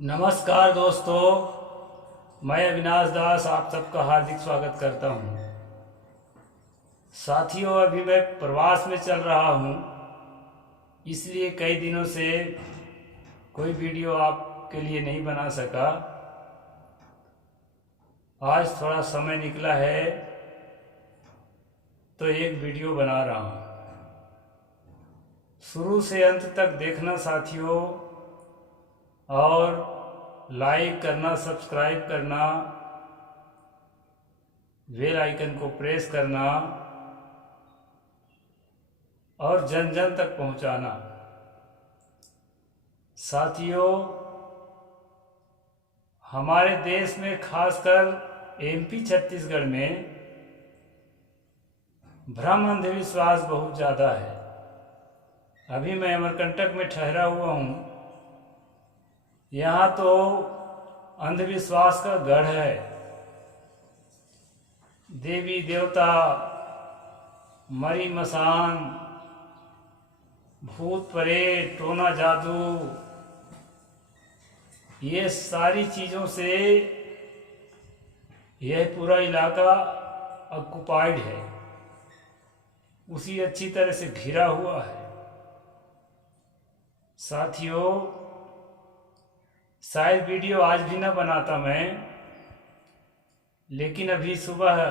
नमस्कार दोस्तों, मैं अविनाश दास आप सबका हार्दिक स्वागत करता हूं। साथियों, अभी मैं प्रवास में चल रहा हूं, इसलिए कई दिनों से कोई वीडियो आपके लिए नहीं बना सका। आज थोड़ा समय निकला है तो एक वीडियो बना रहा हूं। शुरू से अंत तक देखना साथियों, और लाइक करना, सब्सक्राइब करना, बेल आइकन को प्रेस करना और जन जन तक पहुंचाना। साथियों, हमारे देश में खासकर एमपी छत्तीसगढ़ में भ्रम अंधविश्वास बहुत ज़्यादा है। अभी मैं अमरकंटक में ठहरा हुआ हूँ। यहाँ तो अंधविश्वास का गढ़ है। देवी देवता, मरी मसान, भूत प्रेत, टोना जादू, ये सारी चीज़ों से यह पूरा इलाका ऑक्युपाइड है, उसी अच्छी तरह से घिरा हुआ है। साथियों, शायद वीडियो आज भी ना बनाता मैं, लेकिन अभी सुबह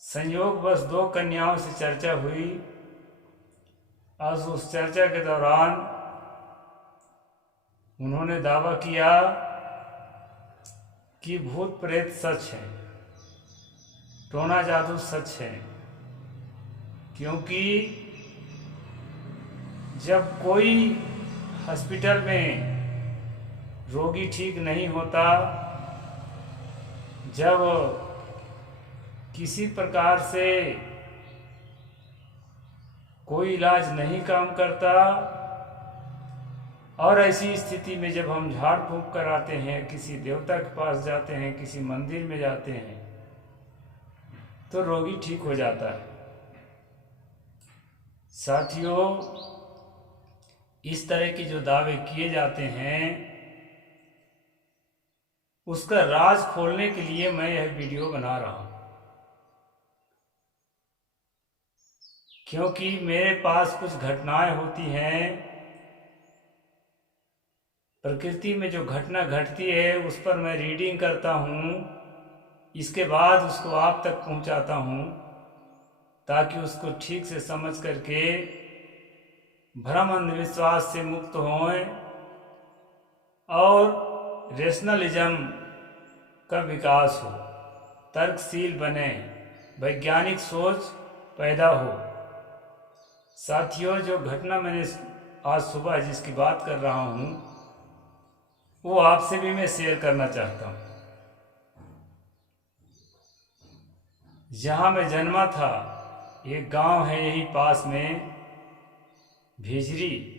संयोगवश दो कन्याओं से चर्चा हुई। आज उस चर्चा के दौरान उन्होंने दावा किया कि भूत प्रेत सच है, टोना जादू सच है। क्योंकि जब कोई हॉस्पिटल में रोगी ठीक नहीं होता, जब किसी प्रकार से कोई इलाज नहीं काम करता, और ऐसी स्थिति में जब हम झाड़ फूंक कराते हैं, किसी देवता के पास जाते हैं, किसी मंदिर में जाते हैं, तो रोगी ठीक हो जाता है। साथियों, इस तरह के जो दावे किए जाते हैं, उसका राज खोलने के लिए मैं यह वीडियो बना रहा हूं। क्योंकि मेरे पास कुछ घटनाएं होती हैं, प्रकृति में जो घटना घटती है उस पर मैं रीडिंग करता हूं, इसके बाद उसको आप तक पहुंचाता हूं, ताकि उसको ठीक से समझ करके भ्रम अंधविश्वास से मुक्त हों और रेशनलिज्म का विकास हो, तर्कशील बने, वैज्ञानिक सोच पैदा हो। साथियों, जो घटना मैंने आज सुबह जिसकी बात कर रहा हूँ, वो आपसे भी मैं शेयर करना चाहता हूँ। जहाँ मैं जन्मा था, एक गांव है यही पास में, भिजरी,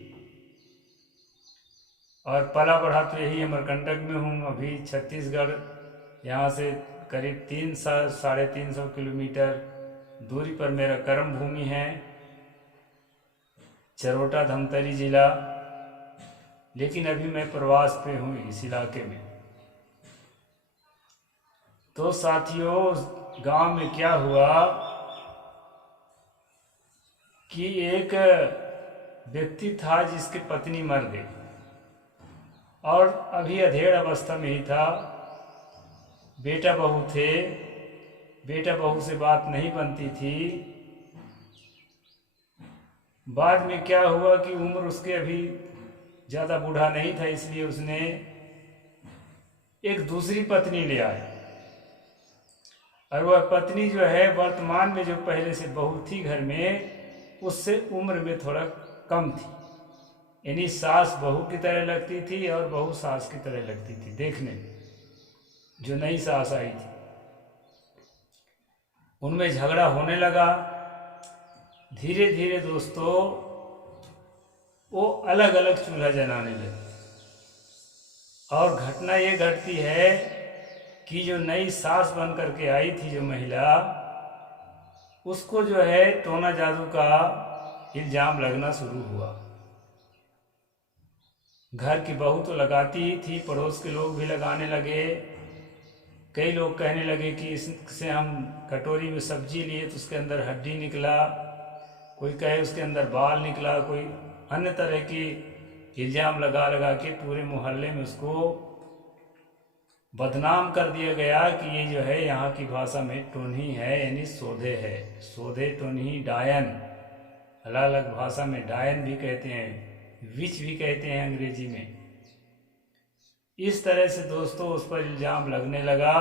और पला बढ़ा तो यही अमरकंटक में हूँ। अभी छत्तीसगढ़ यहाँ से करीब 300-350 किलोमीटर दूरी पर मेरा कर्म भूमि है, चरोटा धमतरी जिला। लेकिन अभी मैं प्रवास पे हूँ इस इलाके में। तो साथियों, गांव में क्या हुआ कि एक व्यक्ति था जिसकी पत्नी मर गई, और अभी अधेड़ अवस्था में ही था। बेटा बहू थे, बेटा बहू से बात नहीं बनती थी। बाद में क्या हुआ कि उम्र उसके अभी ज़्यादा बूढ़ा नहीं था, इसलिए उसने एक दूसरी पत्नी ले आया। और वह पत्नी जो है वर्तमान में जो पहले से बहू थी घर में, उससे उम्र में थोड़ा कम थी। यानी सास बहू की तरह लगती थी और बहू सास की तरह लगती थी देखने में, जो नई सास आई थी। उनमें झगड़ा होने लगा। धीरे धीरे दोस्तों वो अलग अलग चूल्हा जलाने लगे। और घटना ये घटती है कि जो नई सास बन करके आई थी जो महिला, उसको जो है टोना जादू का इल्जाम लगना शुरू हुआ। घर की बहू तो लगाती ही थी, पड़ोस के लोग भी लगाने लगे। कई लोग कहने लगे कि इससे हम कटोरी में सब्जी लिए तो उसके अंदर हड्डी निकला, कोई कहे उसके अंदर बाल निकला, कोई अन्य तरह की इल्ज़ाम लगा लगा के पूरे मोहल्ले में उसको बदनाम कर दिया गया कि ये जो है यहाँ की भाषा में टोन्ही है, यानी सोधे है। सोधे, टोन्ही, डायन, अलग अलग भाषा में डायन भी कहते हैं, विच भी कहते हैं अंग्रेजी में। इस तरह से दोस्तों उस पर इल्ज़ाम लगने लगा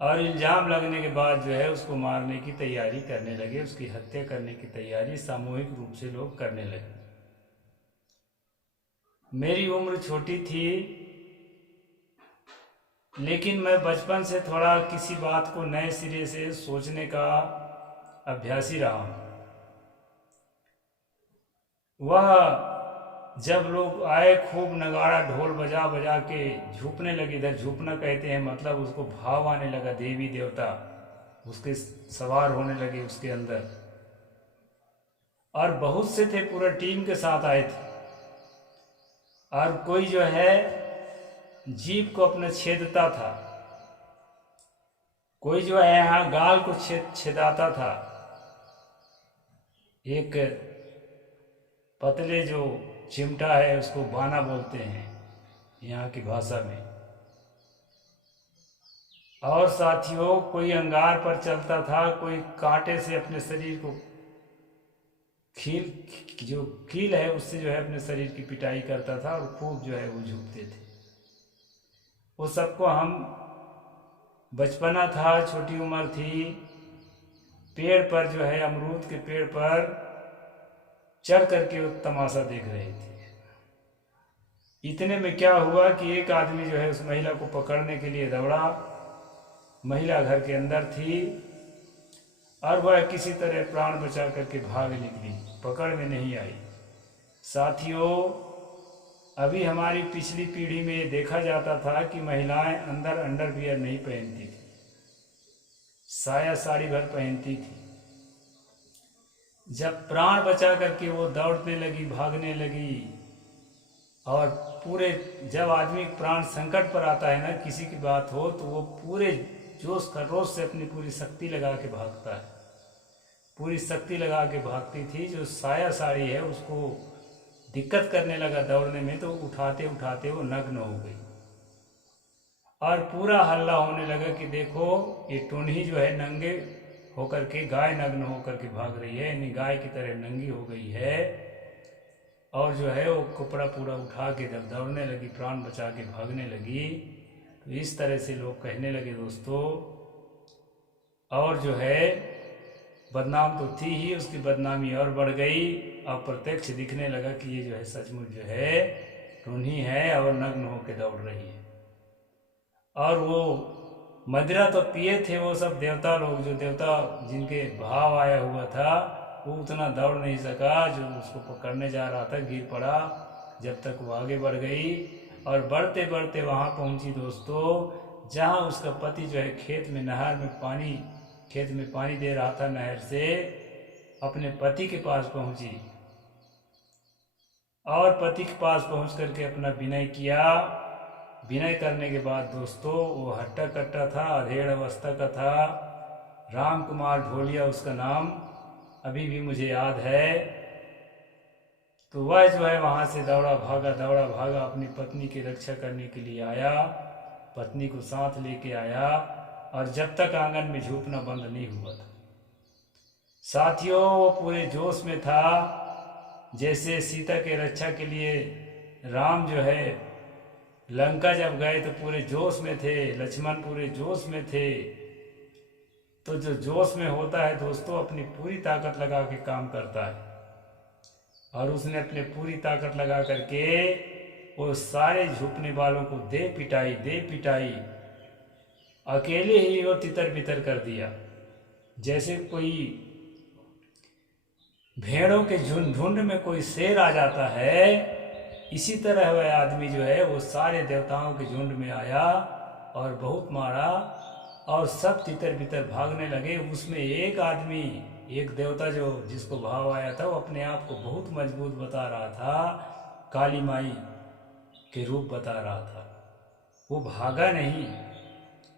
और इल्ज़ाम लगने के बाद जो है उसको मारने की तैयारी करने लगे, उसकी हत्या करने की तैयारी सामूहिक रूप से लोग करने लगे। मेरी उम्र छोटी थी, लेकिन मैं बचपन से थोड़ा किसी बात को नए सिरे से सोचने का अभ्यासी रहा हूँ। वह जब लोग आए, खूब नगाड़ा ढोल बजा बजा के झूपने लगे, इधर झूपना कहते हैं, मतलब उसको भाव आने लगा, देवी देवता उसके सवार होने लगे उसके अंदर। और बहुत से थे, पूरा टीम के साथ आए थे। और कोई जो है जीभ को अपने छेदता था, कोई जो है यहाँ गाल को छेदाता था। एक पतले जो चिमटा है उसको बाना बोलते हैं यहाँ की भाषा में। और साथियों, कोई अंगार पर चलता था, कोई कांटे से अपने शरीर को जो कील है उससे जो है अपने शरीर की पिटाई करता था और खूब जो है वो झुकते थे। वो सबको हम, बचपना था, छोटी उम्र थी, पेड़ पर जो है अमरूद के पेड़ पर चढ़ करके वो तमाशा देख रहे थे। इतने में क्या हुआ कि एक आदमी जो है उस महिला को पकड़ने के लिए दौड़ा। महिला घर के अंदर थी और वह किसी तरह प्राण बचा करके भाग निकली, पकड़ में नहीं आई। साथियों, अभी हमारी पिछली पीढ़ी में ये देखा जाता था कि महिलाएं अंदर अंडरवियर नहीं पहनती थी, साया साड़ी भर पहनती थी। जब प्राण बचा करके वो दौड़ने लगी, भागने लगी, और पूरे, जब आदमी प्राण संकट पर आता है ना, किसी की बात हो, तो वो पूरे जोश खरोश से अपनी पूरी शक्ति लगा के भागता है। पूरी शक्ति लगा के भागती थी। जो साया साड़ी है उसको दिक्कत करने लगा दौड़ने में, तो उठाते उठाते वो नग्न हो गई और पूरा हल्ला होने लगा कि देखो ये टोन्ही जो है नंगे होकर के, गाय नग्न होकर के भाग रही है, यानी गाय की तरह नंगी हो गई है। और जो है वो कपड़ा पूरा उठा के जब दौड़ने लगी, प्राण बचा के भागने लगी, तो इस तरह से लोग कहने लगे दोस्तों। और जो है बदनाम तो थी ही, उसकी बदनामी और बढ़ गई। अब प्रत्यक्ष दिखने लगा कि ये जो है सचमुच जो है टोन्ही है और नग्न होकर दौड़ रही है। और वो मदिरा तो पिए थे वो सब देवता लोग, जो देवता जिनके भाव आया हुआ था, वो उतना दौड़ नहीं सका। जो उसको पकड़ने जा रहा था गिर पड़ा, जब तक वो आगे बढ़ गई। और बढ़ते बढ़ते वहाँ पहुँची दोस्तों, जहाँ उसका पति जो है खेत में, नहर में पानी, खेत में पानी दे रहा था नहर से, अपने पति के पास पहुँची और पति के पास पहुँच करके अपना विनय किया। विनय करने के बाद दोस्तों, वो हट्टा कट्टा था, अधेड़ अवस्था का था, राम कुमार ढोलिया उसका नाम अभी भी मुझे याद है। तो वह जो है वहाँ से दौड़ा भागा अपनी पत्नी की रक्षा करने के लिए आया, पत्नी को साथ लेके आया, और जब तक आंगन में झूपना बंद नहीं हुआ था। साथियों, वो पूरे जोश में था, जैसे सीता के रक्षा के लिए राम जो है लंका जब गए तो पूरे जोश में थे, लक्ष्मण पूरे जोश में थे। तो जो जोश में होता है दोस्तों, अपनी पूरी ताकत लगा के काम करता है, और उसने अपने पूरी ताकत लगा करके वो सारे झुकने वालों को दे पिटाई, अकेले ही वो तितर बितर कर दिया। जैसे कोई भेड़ों के झुंड में कोई शेर आ जाता है, इसी तरह वह आदमी जो है वो सारे देवताओं के झुंड में आया और बहुत मारा, और सब तितर बितर भागने लगे। उसमें एक आदमी, एक देवता जो जिसको भाव आया था, वो अपने आप को बहुत मजबूत बता रहा था, काली माई के रूप बता रहा था, वो भागा नहीं।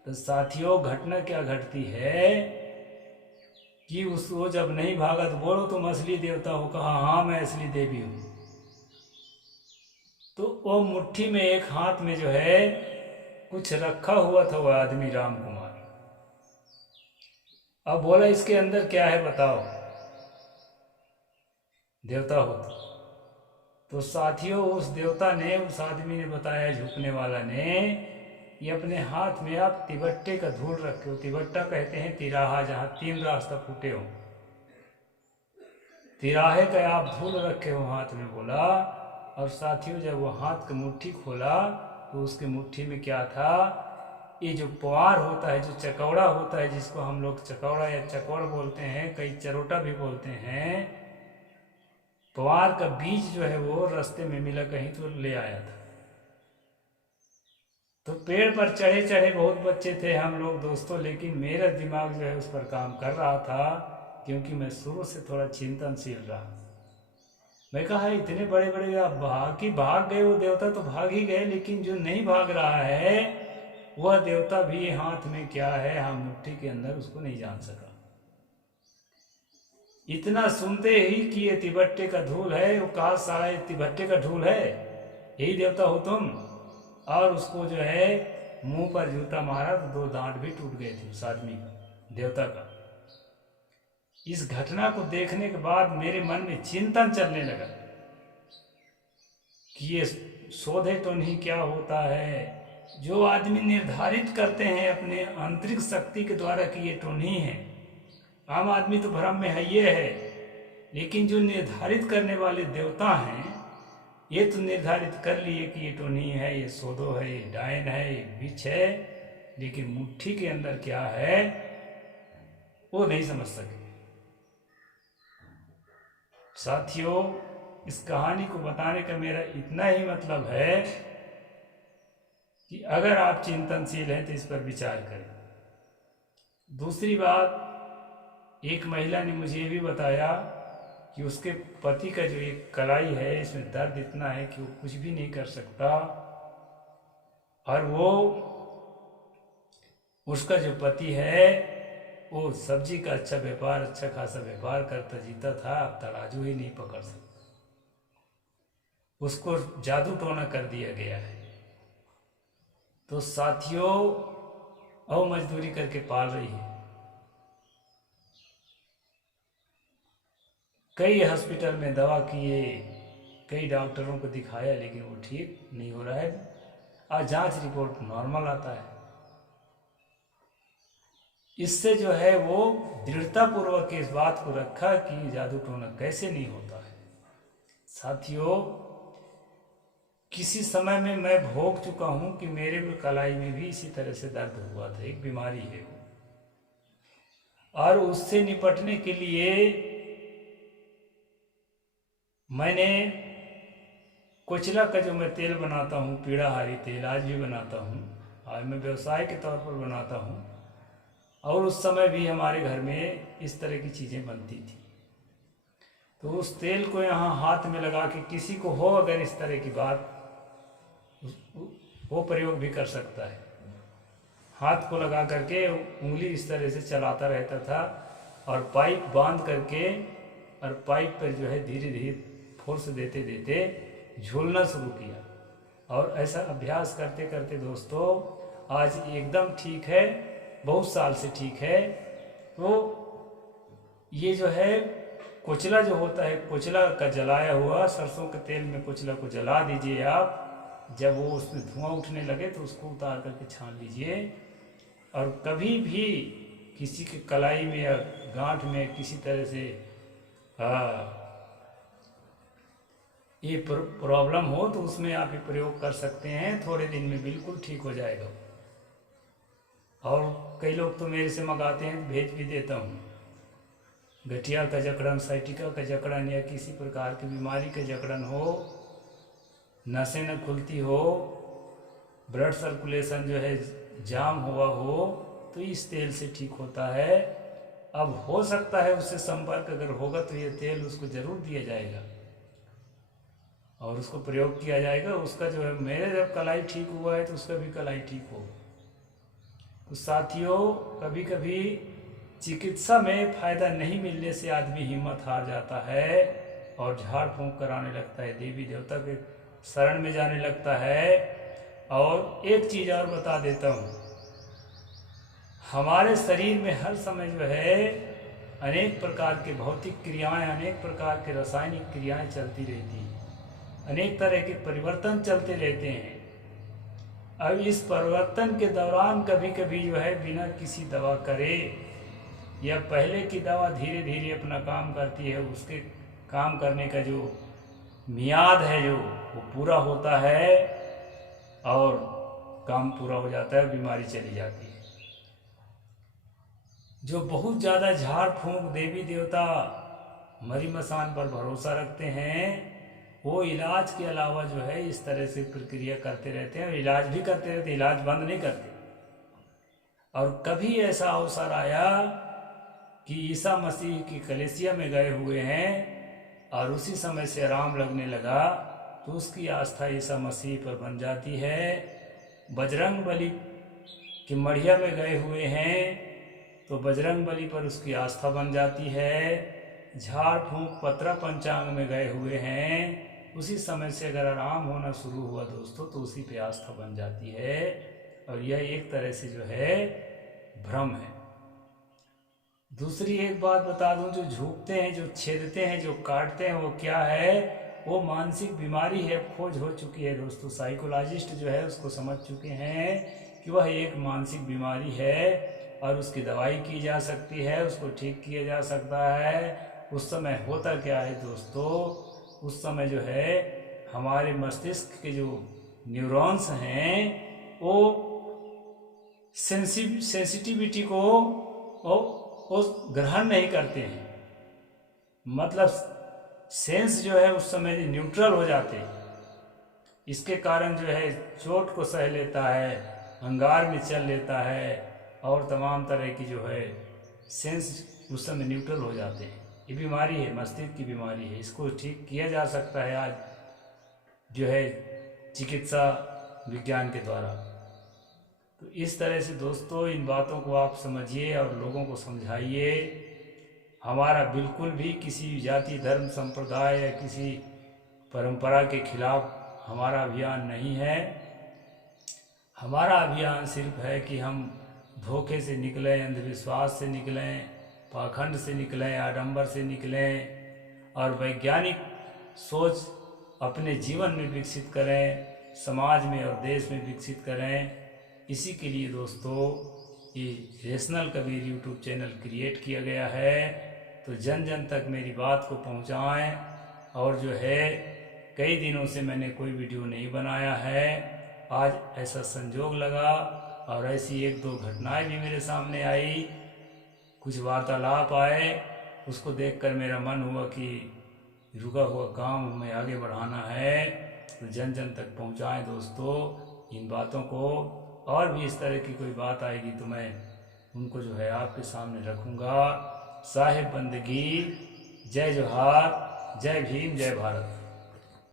तो साथियों, घटना क्या घटती है कि वो जब नहीं भागा तो बोलो तुम असली देवता हो, कहा हाँ मैं असली देवी हूँ। तो वो मुट्ठी में एक हाथ में जो है कुछ रखा हुआ था, वो आदमी राम कुमार। अब बोला इसके अंदर क्या है बताओ, देवता हो तो साथियों उस देवता ने, उस आदमी ने बताया, झुकने वाला ने, ये अपने हाथ में आप तिबट्टे का धूल रखे हो। तिबट्टा कहते हैं तिराहा, जहाँ 3 रास्ता फूटे हो, तिराहे का आप धूल रखे हो हाथ में, बोला। और साथियों जब वो हाथ की मुट्ठी खोला तो उसके मुट्ठी में क्या था, ये जो पुआर होता है, जो चकौड़ा होता है, जिसको हम लोग चकौड़ा या चकौड़ बोलते हैं, कई चरोटा भी बोलते हैं, पुआर का बीज जो है वो रास्ते में मिला कहीं तो ले आया था। तो पेड़ पर चढ़े चढ़े बहुत बच्चे थे हम लोग दोस्तों, लेकिन मेरा दिमाग जो है उस पर काम कर रहा था, क्योंकि मैं शुरू से थोड़ा चिंतनशील रहा। मैं कहा इतने बड़े बड़े आप भाग गए, वो देवता तो भाग ही गए, लेकिन जो नहीं भाग रहा है वह देवता भी हाथ में क्या है, हम मुट्ठी के अंदर, उसको नहीं जान सका। इतना सुनते ही कि ये तिबट्टे का धूल है, वो कहा साला ये तिबट्टे का धूल है, यही देवता हो तुम। और उसको जो है मुंह पर जूता मारा तो 2 दांत भी टूट गए थे उस आदमी का, देवता का। इस घटना को देखने के बाद मेरे मन में चिंतन चलने लगा कि ये शोधे तो नहीं क्या होता है। जो आदमी निर्धारित करते हैं अपने आंतरिक शक्ति के द्वारा कि ये तो नहीं है, आम आदमी तो भ्रम में है ये है, लेकिन जो निर्धारित करने वाले देवता हैं ये तो निर्धारित कर लिए कि ये तो नहीं है, ये सोदो है, ये डायन है, ये बिच है, लेकिन मुट्ठी के अंदर क्या है वो नहीं समझ सके। साथियों, इस कहानी को बताने का मेरा इतना ही मतलब है कि अगर आप चिंतनशील हैं तो इस पर विचार करें। दूसरी बात, एक महिला ने मुझे ये भी बताया कि उसके पति का जो एक कलाई है, इसमें दर्द इतना है कि वो कुछ भी नहीं कर सकता, और वो उसका जो पति है वो सब्जी का अच्छा व्यापार, अच्छा खासा व्यापार करता जीता था, अब तराजू ही नहीं पकड़ सकता, उसको जादू टोना कर दिया गया है। तो साथियों, और मजदूरी करके पाल रही है। कई हॉस्पिटल में दवा किए, कई डॉक्टरों को दिखाया, लेकिन वो ठीक नहीं हो रहा है, और जांच रिपोर्ट नॉर्मल आता है। इससे जो है वो दृढ़तापूर्वक इस बात को रखा कि जादू टोना कैसे नहीं होता है। साथियों, किसी समय में मैं भोग चुका हूं कि मेरे कलाई में भी इसी तरह से दर्द हुआ था, एक बीमारी है वो, और उससे निपटने के लिए मैंने कोचला का जो मैं तेल बनाता हूँ, पीड़ाहारी तेल, आज भी बनाता हूँ, आज मैं व्यवसाय के तौर पर बनाता हूँ, और उस समय भी हमारे घर में इस तरह की चीज़ें बनती थी। तो उस तेल को यहाँ हाथ में लगा के, किसी को हो अगर इस तरह की बात, वो प्रयोग भी कर सकता है। हाथ को लगा करके उंगली इस तरह से चलाता रहता था, और पाइप बांध करके, और पाइप पर जो है धीरे धीरे फोर्स देते देते झूलना शुरू किया। और ऐसा अभ्यास करते करते दोस्तों आज एकदम ठीक है, बहुत साल से ठीक है। तो ये जो है कोचला जो होता है, कोचला का जलाया हुआ, सरसों के तेल में कोचला को जला दीजिए आप, जब वो उसमें धुआं उठने लगे तो उसको उतार करके छान लीजिए। और कभी भी किसी के कलाई में या गांठ में किसी तरह से ये प्रॉब्लम हो तो उसमें आप ये प्रयोग कर सकते हैं, थोड़े दिन में बिल्कुल ठीक हो जाएगा। और कई लोग तो मेरे से मंगाते हैं, भेज भी देता हूँ। गठिया का जकड़न, साइटिका का जकड़न, या किसी प्रकार की बीमारी का जकड़न हो, नसें न खुलती हो, ब्लड सर्कुलेशन जो है जाम हुआ हो, तो इस तेल से ठीक होता है। अब हो सकता है उससे संपर्क अगर होगा तो ये तेल उसको जरूर दिया जाएगा। और उसको प्रयोग किया जाएगा। उसका जो है, मेरे जब कलाई ठीक हुआ है तो उसका भी कलाई ठीक हो। तो साथियों, कभी कभी चिकित्सा में फायदा नहीं मिलने से आदमी हिम्मत हार जाता है और झाड़ फूंक कराने लगता है, देवी देवता के शरण में जाने लगता है। और एक चीज़ और बता देता हूँ, हमारे शरीर में हर समय जो है अनेक प्रकार के भौतिक क्रियाएं, अनेक प्रकार के रासायनिक क्रियाएं चलती रहती हैं, अनेक तरह के परिवर्तन चलते रहते हैं। अब इस परिवर्तन के दौरान कभी कभी जो है बिना किसी दवा करे या पहले की दवा धीरे धीरे अपना काम करती है, उसके काम करने का जो मियाद है जो वो पूरा होता है और काम पूरा हो जाता है, बीमारी चली जाती है। जो बहुत ज़्यादा झाड़ फूंक देवी देवता मरी मसान पर भरोसा रखते हैं, वो इलाज के अलावा जो है इस तरह से प्रक्रिया करते रहते हैं और इलाज भी करते रहते, इलाज बंद नहीं करते। और कभी ऐसा अवसर आया कि ईसा मसीह की कलीसिया में गए हुए हैं और उसी समय से आराम लगने लगा, तो उसकी आस्था ईसा मसीह पर बन जाती है। बजरंग बली की मढ़िया में गए हुए हैं तो बजरंग बली पर उसकी आस्था बन जाती है। झाड़ फूंक पत्रा पंचांग में गए हुए हैं, उसी समय से अगर आराम होना शुरू हुआ दोस्तों तो उसी पे आस्था बन जाती है। और यह एक तरह से जो है भ्रम है। दूसरी एक बात बता दूं, जो झुकते हैं, जो छेदते हैं, जो काटते हैं, वो क्या है? वो मानसिक बीमारी है। खोज हो चुकी है दोस्तों, साइकोलॉजिस्ट जो है उसको समझ चुके हैं कि वह एक मानसिक बीमारी है और उसकी दवाई की जा सकती है, उसको ठीक किया जा सकता है। उस समय होता क्या है दोस्तों, उस समय जो है हमारे मस्तिष्क के जो न्यूरॉन्स हैं वो सेंसिटिविटी को वो ग्रहण नहीं करते हैं, मतलब सेंस जो है उस समय न्यूट्रल हो जाते हैं। इसके कारण जो है चोट को सह लेता है, अंगार में चल लेता है और तमाम तरह की जो है सेंस उस समय न्यूट्रल हो जाते हैं। ये बीमारी है, मस्तिष्क की बीमारी है। इसको ठीक किया जा सकता है आज जो है चिकित्सा विज्ञान के द्वारा। तो इस तरह से दोस्तों इन बातों को आप समझिए और लोगों को समझाइए। हमारा बिल्कुल भी किसी जाति धर्म संप्रदाय या किसी परंपरा के खिलाफ हमारा अभियान नहीं है। हमारा अभियान सिर्फ है कि हम धोखे से निकलें, अंधविश्वास से निकलें, पाखंड से निकलें, आडंबर से निकलें और वैज्ञानिक सोच अपने जीवन में विकसित करें, समाज में और देश में विकसित करें। इसी के लिए दोस्तों ये rational Kabir YouTube channel create किया गया है। तो जन जन तक मेरी बात को पहुंचाएं। और जो है कई दिनों से मैंने कोई वीडियो नहीं बनाया है, आज ऐसा संजोग लगा और ऐसी एक दो घटनाएं भी मेरे सामने आई, कुछ वार्तालाप आए, उसको देखकर मेरा मन हुआ कि रुका हुआ काम हमें आगे बढ़ाना है। तो जन जन तक पहुंचाएं दोस्तों इन बातों को। और भी इस तरह की कोई बात आएगी तो मैं उनको जो है आपके सामने रखूँगा। साहिब बंदगी, जय जोहार, जय भीम, जय भारत।